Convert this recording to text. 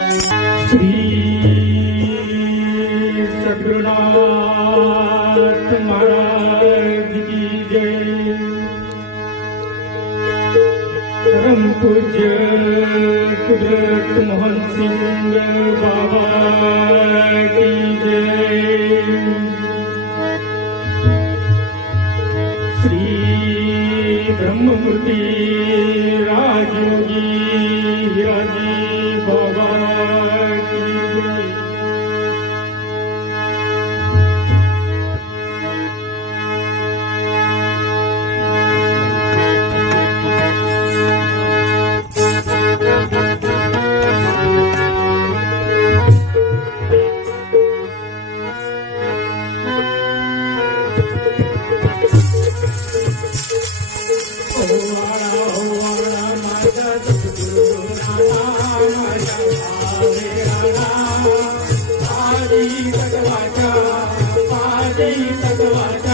श्री सद्गुरुनाथ महाराज की जय। परम पूज्य कुदरत मोहन सिंह बाबा की जय। श्री ब्रह्ममूर्ति राजयोगी हिराजी बाबा की जय। पादी तत्वाचा